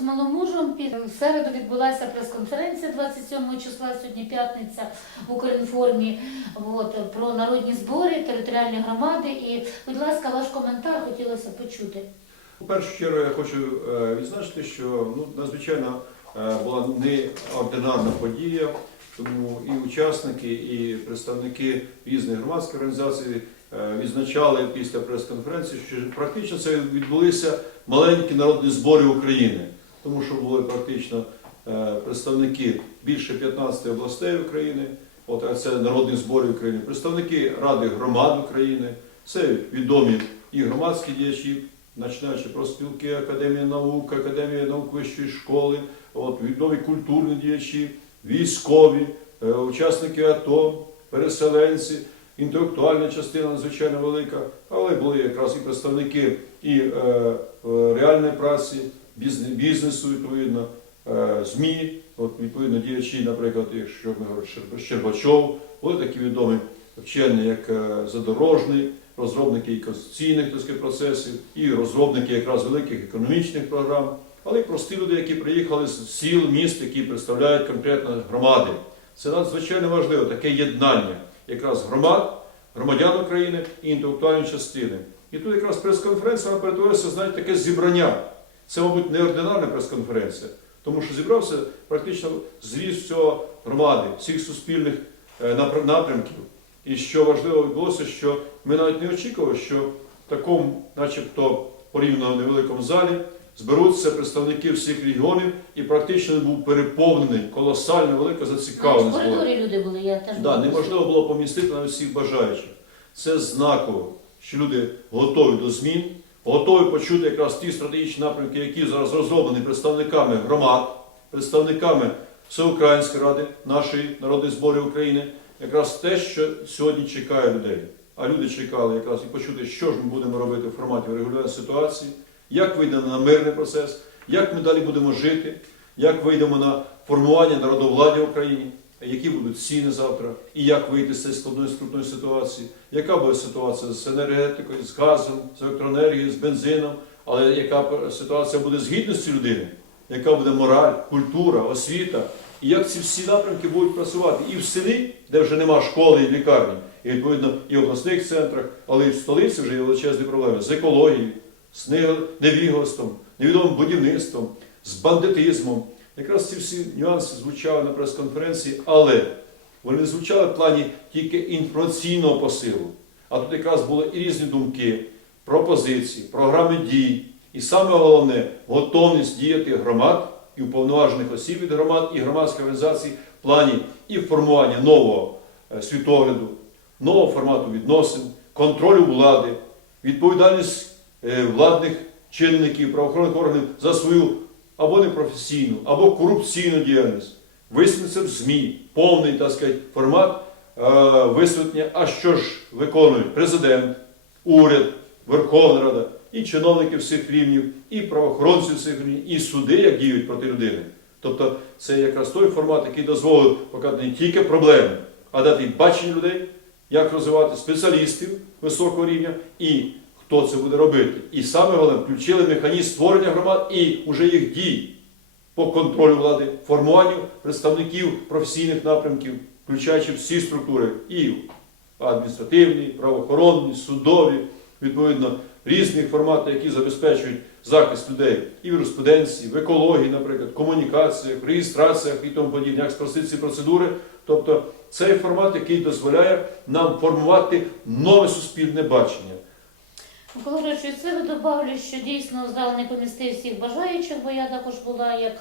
з маломужем. Під середу відбулася прес-конференція 27 числа, сьогодні п'ятниця в Укрінформі. От, про народні збори, територіальні громади. І, будь ласка, ваш коментар хотілося почути. У першу чергу я хочу е, відзначити, що ну, надзвичайно е, була неординарна подія, тому і учасники, і представники різних громадських організацій е, відзначали після прес-конференції, що практично це відбулися маленькі народні збори України, тому що були практично е, представники більше 15 областей України, от, а це народні збори України, представники Ради громад України, це відомі і громадські діячі, починаючи про спілки Академії наук, Академія наук вищої школи, от, відомі культурні діячі, військові, е, учасники АТО, переселенці, інтелектуальна частина надзвичайно велика, але були якраз і представники і е, е, реальної праці, бізнесу, відповідно, е, ЗМІ, от, відповідно, діячі, наприклад, якщо ми говоримо Щерба- Щербачов, були такі відомі вчені, як е, Задорожний, розробники і конституційних так процесів, і розробники якраз великих економічних програм, але й прості люди, які приїхали з сіл, міст, які представляють конкретно громади. Це надзвичайно важливо, таке єднання якраз громад, громадян України і інтелектуальної частини. І тут якраз прес-конференція перетворилася, знаєте, таке зібрання. Це, мабуть, неординарна прес-конференція, тому що зібрався практично зріз всього громади, всіх суспільних е, напрямків. І що важливо відбулося, що ми навіть не очікували, що в такому, начебто, порівняно невеликому залі зберуться представники всіх регіонів, і практично він був переповнений, колосально велика В зацікавленість. була. коридорі люди були, я теж Да, неможливо було помістити на всіх бажаючих. Це знаково, що люди готові до змін, готові почути якраз ті стратегічні напрямки, які зараз розроблені представниками громад, представниками Всеукраїнської ради, нашої народної збори України, якраз те, що сьогодні чекає людей. А люди чекали якраз і почути, що ж ми будемо робити в форматі врегулювання ситуації, як вийдемо на мирний процес, як ми далі будемо жити, як вийдемо на формування народовладдя в Україні, які будуть ціни завтра, і як вийти з цієї складної скрутної ситуації, яка буде ситуація з енергетикою, з газом, з електроенергією, з бензином, але яка ситуація буде з гідністю людини, яка буде мораль, культура, освіта, і як ці всі напрямки будуть працювати? І в селі, де вже нема школи і лікарні, і відповідно і в обласних центрах, але і в столиці вже є величезні проблеми з екологією, з не- невіглаством, невідомим будівництвом, з бандитизмом. Якраз ці всі нюанси звучали на прес-конференції, але вони не звучали в плані тільки інформаційного посилу. А тут якраз були і різні думки, пропозиції, програми дій. І саме головне готовність діяти громад і уповноважених осіб від громад і громадських організацій в плані і формування нового е, світогляду, нового формату відносин, контролю влади, відповідальність е, владних чинників, правоохоронних органів за свою або непрофесійну, або корупційну діяльність. Висвітлиться в ЗМІ, повний так сказати, формат е, висвітлення, а що ж виконують президент, уряд, Верховна Рада, і чиновники всіх рівнів, і правоохоронці всіх рівнів, і суди, як діють проти людини. Тобто це якраз той формат, який дозволить показати не тільки проблеми, а дати бачення людей, як розвивати спеціалістів високого рівня і хто це буде робити. І саме головне, включили механізм створення громад і уже їх дій по контролю влади, формуванню представників професійних напрямків, включаючи всі структури і адміністративні, правоохоронні, судові, відповідно, різних форматів, які забезпечують захист людей і в юриспруденції, в екології, наприклад, комунікаціях, реєстраціях і тому подібне, як спростити ці процедури. Тобто цей формат, який дозволяє нам формувати нове суспільне бачення. Микола Григорович, від себе добавлю, що дійсно зал не помістив всіх бажаючих, бо я також була як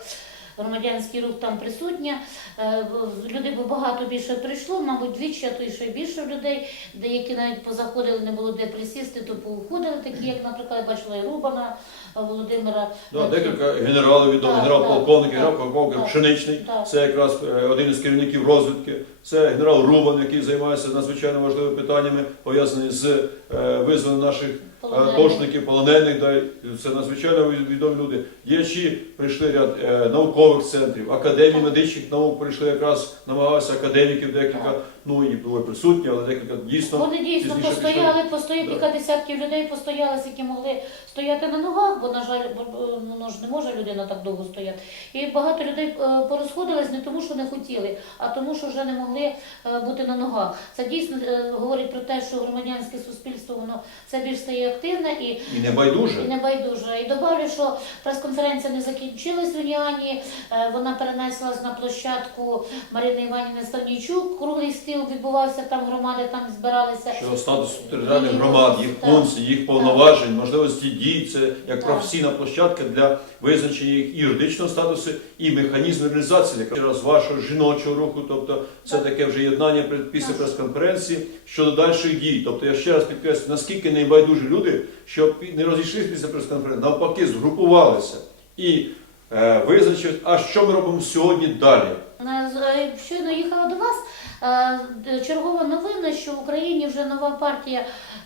громадянський рух там присутня. Е, Людей багато більше прийшло, мабуть, двічі, а то й ще більше людей. Деякі навіть позаходили, не було де присісти, то поуходили, такі, як, наприклад, я бачила і Рубана е, Володимира. Да, декілька генералів відомих, генерал-полковник, генерал-полковник Пшеничний, це якраз е, один із керівників розвідки, це генерал Рубан, який займається надзвичайно важливими питаннями, пов'язані з е, визволенням наших е, Полонених. Да, це надзвичайно відомі люди. Діячі прийшли ряд е, наукових центрів, академії медичних наук прийшли якраз, намагалися академіків декілька. Ну і були присутні, але декілька дійсно. Вони дійсно пізніше постояли, постояли, Да. кілька десятків людей постояли, які могли стояти на ногах, бо, на жаль, бо, бо, ну, ж не може людина так довго стояти. І багато людей е, порозходились не тому, що не хотіли, а тому, що вже не могли е, бути на ногах. Це дійсно е, говорить про те, що громадянське суспільство воно все більш стає активне і І не байдуже. і не байдуже. І добавлю, що прес-конференція не закінчилась в Уніані. Е, Вона перенеслась на площадку Марини Іванівни Ставнійчук. Круглий стіл відбувався там громади, там збиралися. Що статус територіальних громад, їх Так. функцій, їх повноважень, можливості дій, це як Так. професійна площадка для визначення їх і юридичного статусу, і механізму реалізації якраз вашого жіночого руху. Тобто це Так. таке вже єднання після прес-конференції щодо дальших дій. Тобто я ще раз підкреслю, наскільки небайдужі люди, що не розійшлися після прес-конференції, навпаки, згрупувалися і е, визначили, а що ми робимо сьогодні далі. Е, Щойно їхала до вас. Е, Чергова новина, що в Україні вже нова партія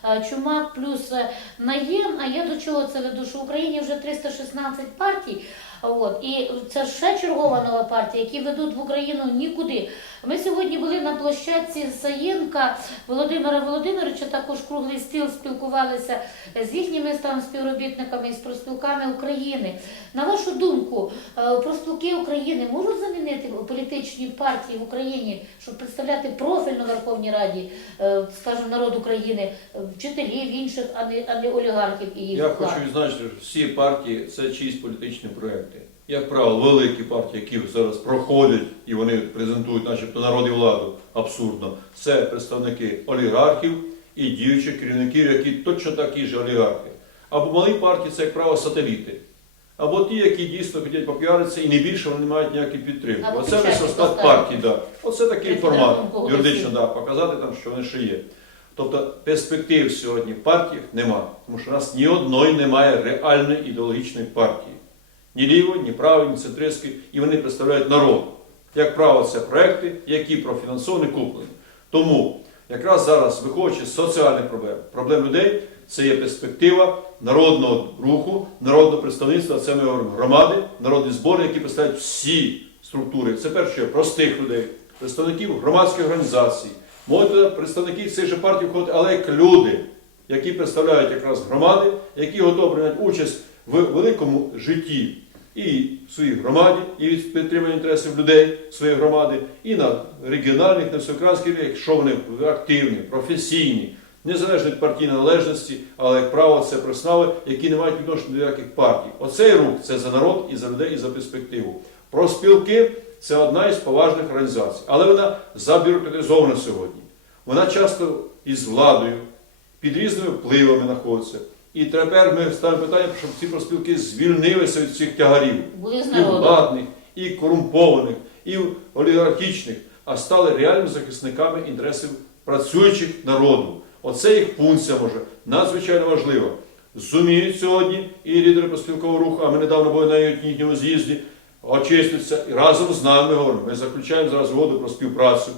е, Чумак плюс е, Наєм. А я до чого це веду? Що в Україні вже 316 партій. От і це ще чергова нова партія, які ведуть в Україну нікуди. Ми сьогодні були на площадці Саєнка Володимира Володимировича, також круглий стіл спілкувалися з їхніми там співробітниками і з профспілками України. На вашу думку, е, профспілки України можуть замінити політичні партії в Україні, щоб представляти профільно Верховній Раді, е, скажімо, народ України, е, вчителів інших, а не, а не олігархів і їх Я вклад? хочу відзначити, що всі партії це чиїсь політичні проекти. Як правило, великі партії, які зараз проходять і вони презентують, начебто, народ і владу абсурдно, це представники олігархів і діючих керівників, які точно такі ж олігархи. Або малі партії це, як правило, сателіти. Або ті, які дійсно хочуть попіаритися і не більше вони не мають ніякої підтримки. Або Оце весь розклад партії, да. Оце такий формат юридично, да, показати там, що вони ще є. Тобто перспектив сьогодні в партіях нема, тому що у нас ні одної немає реальної ідеологічної партії. Ні лівої, ні правої, ні центристської, і вони представляють народ. Як правило, це проекти, які профінансовані, куплені. Тому якраз зараз, виходячи з соціальних проблем, проблем людей, це є перспектива народного руху, народного представництва, це ми говоримо громади, народні збори, які представляють всі структури. Це перше простих людей, представників громадських організацій, можуть представники цих же партій входити, але як люди, які представляють якраз громади, які готові прийняти участь в великому житті і в своїй громаді, і від підтримання інтересів людей своєї громади, і на регіональних, на всеукраїнських якщо вони активні, професійні, незалежно від партійної належності, але, як правило, це професіонали, які не мають відношення до ніяких партій. Оцей рух це за народ і за людей, і за перспективу. Профспілки це одна із поважних організацій, але вона забюрократизована сьогодні. Вона часто із владою, під різними впливами знаходиться. І тепер ми ставимо питання, щоб ці профспілки звільнилися від цих тягарів Були з і владних, і корумпованих, і олігархічних, а стали реальними захисниками інтересів працюючих народу. Оце їх функція може надзвичайно важлива. Зуміють сьогодні і лідери профспілкового руху, а ми недавно були на їхньому з'їзді, очистяться і разом з нами говоримо. Ми заключаємо зараз угоду про співпрацю.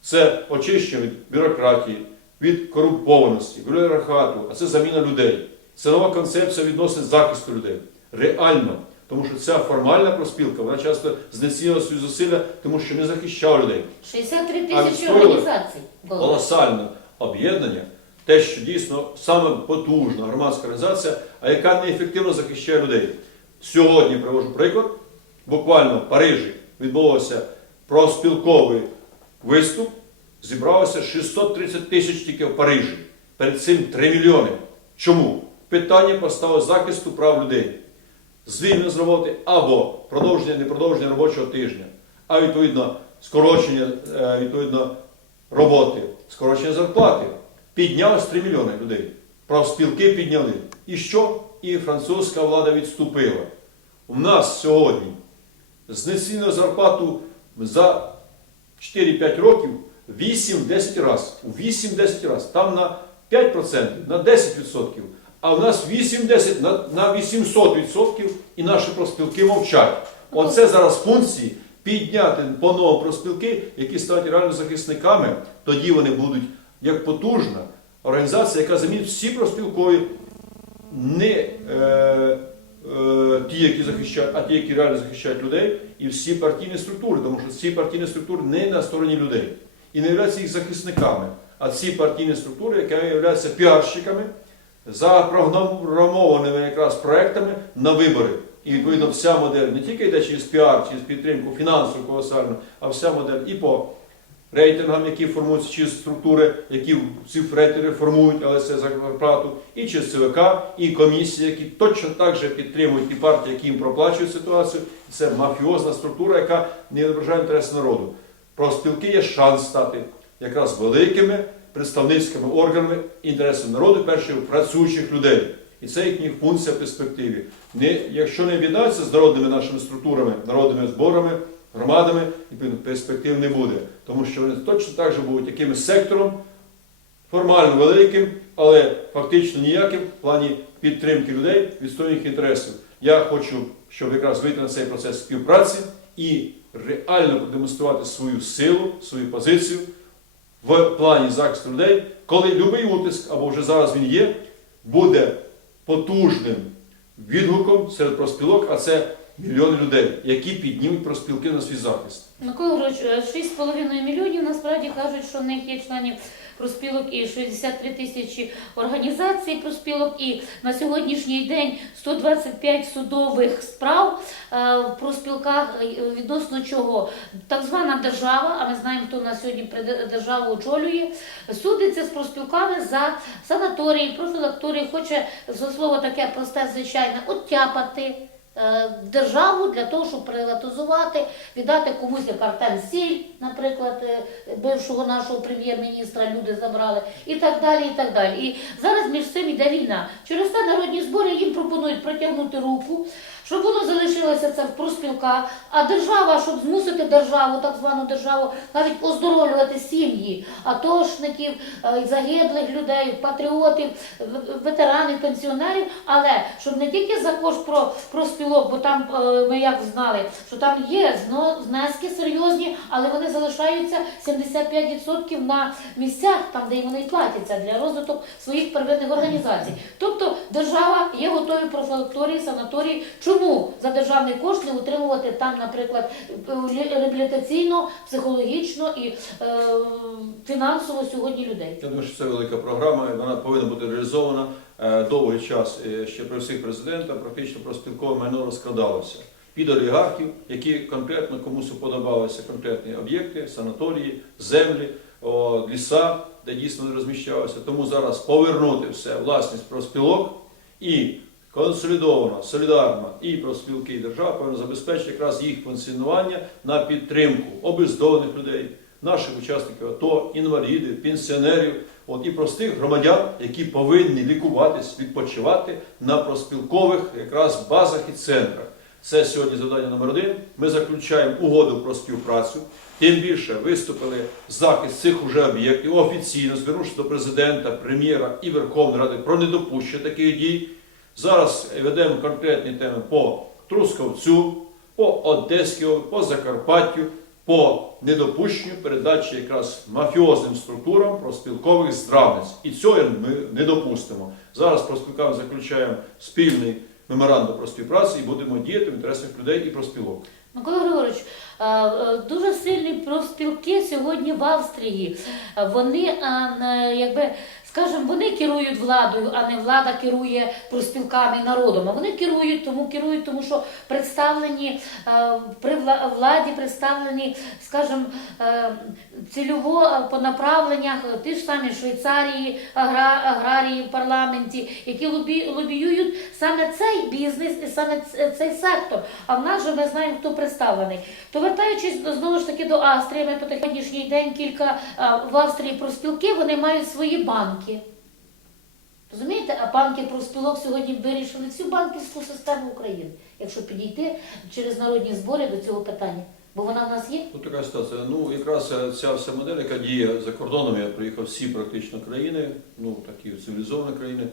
Це очищення від бюрократії, від корумпованості, від олігархату, а це заміна людей. Це нова концепція відносин захисту людей. Реально. Тому що ця формальна проспілка, вона часто знецінила свої зусилля, тому що не захищала людей. 63 тисячі організацій. було. Колосальне об'єднання, те, що дійсно саме потужна громадська організація, а яка неефективно захищає людей. Сьогодні привожу приклад. Буквально в Парижі відбувався проспілковий виступ. Зібралося 630 тисяч тільки в Парижі. Перед цим 3 мільйони. Чому? Питання поставили захисту прав людей. Звільнення з роботи або продовження, не продовження робочого тижня, а відповідно скорочення е, відповідно, роботи, скорочення зарплати. Піднялось 3 мільйони людей. Профспілки підняли. І що? І французька влада відступила. У нас сьогодні знецінено зарплату за 4-5 років 8-10 разів. У 8-10 разів. Там на 5%, на 10%. А в нас 8-10 на, на 800% і наші профспілки мовчать. Оце зараз функції підняти по-новому профспілки, які стануть реально захисниками. Тоді вони будуть як потужна організація, яка замінить всі профспілкові не е, е, ті, які захищають, а ті, які реально захищають людей, і всі партійні структури, тому що ці партійні структури не на стороні людей. і не являються їх захисниками, а ці партійні структури, які являються піарщиками, запрограмованими якраз проектами на вибори. І відповідно вся модель не тільки йде через піар, через підтримку фінансову колосальну, а вся модель і по рейтингам, які формуються через структури, які ці рейтинги формують, але це за зарплату, і через ЦВК, і комісії, які точно так же підтримують ті партії, які їм проплачують ситуацію. Це мафіозна структура, яка не відображає інтерес народу. Профспілки є шанс стати якраз великими представницькими органами інтересів народу, перше працюючих людей. І це їхня функція в перспективі. Не, якщо не об'єднаються з народними нашими структурами, народними зборами, громадами, перспектив не буде. Тому що вони точно так же будуть якимось сектором, формально великим, але фактично ніяким в плані підтримки людей, відстоювання їх інтересів. Я хочу, щоб якраз вийти на цей процес співпраці і реально продемонструвати свою силу, свою позицію в плані захисту людей, коли будь-який утиск, або вже зараз він є, буде потужним відгуком серед проспілок, а це мільйони людей, які піднімуть проспілки на свій захист. Микола Григорович, е, 6,5 мільйонів насправді кажуть, що в них є членів проспілок і 63 тисячі організацій проспілок, і на сьогоднішній день 125 судових справ е, в проспілках е, відносно чого так звана держава, а ми знаємо, хто на сьогодні державу очолює, судиться з проспілками за санаторії, профілакторії, хоче за слово таке просте, звичайне, оттяпати е, державу для того, щоб приватизувати, віддати комусь як Артем Сіль, наприклад, е, бившого нашого прем'єр-міністра люди забрали, і так далі. І так далі. І зараз між цим йде війна. Через це народні збори їм пропонують протягнути руку, щоб воно залишилося це в профспілках, а держава, щоб змусити державу, так звану державу, навіть оздоровлювати сім'ї атошників, е, загиблих людей, патріотів, ветеранів, пенсіонерів, але щоб не тільки за кошт про, профспілок, бо там е, ми як знали, що там є внески серйозні, але вони залишаються 75% на місцях, там де вони платяться для розвиток своїх первинних організацій. Тобто держава є готові профілакторії, санаторії. Чому за державний кошт не утримувати там, наприклад, реабілітаційно, психологічно і е, фінансово сьогодні людей? Думаю, що це велика програма, і вона повинна бути реалізована Е, довгий час. Е, Ще при всіх президентах практично проспілкове майно розкрадалося під олігархів, які конкретно комусь подобалися конкретні об'єкти, санаторії, землі, о, ліса, де дійсно не розміщалося. Тому зараз повернути все власність проспілок і консолідована, солідарна і проспілки, і держава повинна забезпечити якраз їх функціонування на підтримку обездолених людей, наших учасників АТО, інвалідів, пенсіонерів, от і простих громадян, які повинні лікуватись, відпочивати на проспілкових якраз базах і центрах. Це сьогодні завдання номер один. Ми заключаємо угоду про співпрацю. Тим більше виступили захист цих уже об'єктів офіційно, звернувшись до президента, прем'єра і Верховної Ради про недопущення таких дій. Зараз ведемо конкретні теми по Трускавцю, по Одеській, по Закарпаттю, по недопущенню передачі якраз мафіозним структурам проспілкових здравниць. І цього ми не допустимо. Зараз проспілками заключаємо спільний меморандум про співпрацю і будемо діяти в інтересах людей і проспілок. Микола Григорович, е, дуже сильні профспілки сьогодні в Австрії. Вони, е, якби, скажімо, вони керують владою, а не влада керує профспілками і народом. А вони керують, тому керують, тому що представлені е, при владі, представлені, скажімо, е, цільово е, по направленнях ті ж самі Швейцарії, агра- аграрії в парламенті, які лобі- лобіюють саме цей бізнес і саме цей сектор. А в нас же ми знаємо, хто представлений. То вертаючись знову ж таки до Австрії, ми по сьогоднішній день кілька в Австрії профспілки, вони мають свої банки. Розумієте, а банки профспілок сьогодні вирішили всю банківську систему України, якщо підійти через народні збори до цього питання. Бо вона в нас є. Тут така ситуація. Ну, якраз е, ця вся модель, яка діє за кордоном, я приїхав всі практично країни, ну такі цивілізовані країни.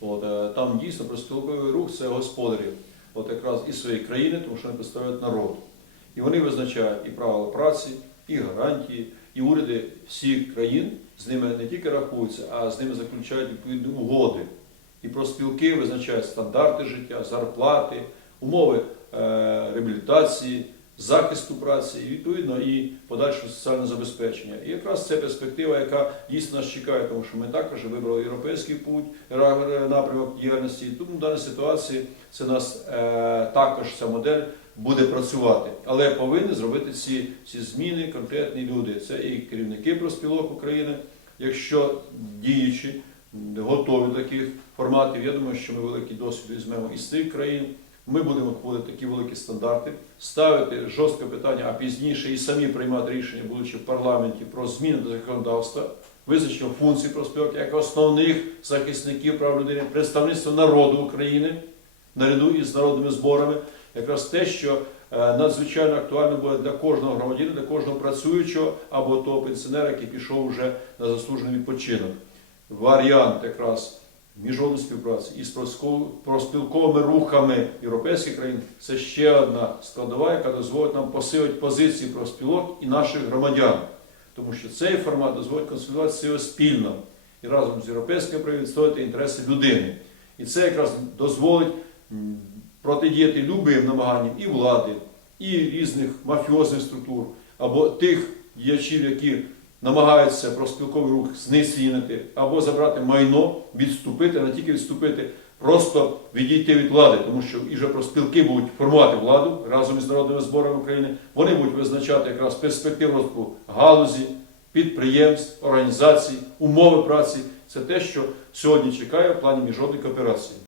От, е, там дійсно проспілковий рух це господарі, от якраз і своєї країни, тому що вони представляють народ. І вони визначають і правила праці, і гарантії, і уряди всіх країн з ними не тільки рахуються, а з ними заключають відповідні угоди. І проспілки визначають стандарти життя, зарплати, умови е, реабілітації, захисту праці, і відповідно і подальшого соціального забезпечення. І якраз це перспектива, яка дійсно нас чекає, тому що ми також вибрали європейський путь, напрямок діяльності. Тому в даній ситуації це нас е, також ця модель буде працювати. Але повинні зробити ці, ці зміни конкретні люди. Це і керівники профспілок України, якщо діючі, готові до таких форматів. Я думаю, що ми великий досвід візьмемо із цих країн. Ми будемо вводити такі великі стандарти, ставити жорстке питання, а пізніше і самі приймати рішення, будучи в парламенті, про зміни до законодавства, визначення функцій профспілок як основних захисників прав людини, представництво народу України наряду із народними зборами, якраз те, що е, надзвичайно актуально буде для кожного громадянина, для кожного працюючого або того пенсіонера, який пішов вже на заслужений відпочинок. Варіант якраз міжнародної співпраці із профспілковими рухами європейських країн це ще одна складова, яка дозволить нам посилити позиції профспілок і наших громадян. Тому що цей формат дозволить консолідуватися його спільно і разом з європейськими правами відстояти інтереси людини. І це якраз дозволить протидіяти любим намаганням і влади, і різних мафіозних структур, або тих діячів, які намагаються профспілковий рух знецінити, або забрати майно, відступити, не тільки відступити, просто відійти від влади, тому що і вже профспілки будуть формувати владу разом із народними зборами України. Вони будуть визначати якраз перспективу розвитку галузі, підприємств, організацій, умови праці. Це те, що сьогодні чекає в плані міжнародної кооперації.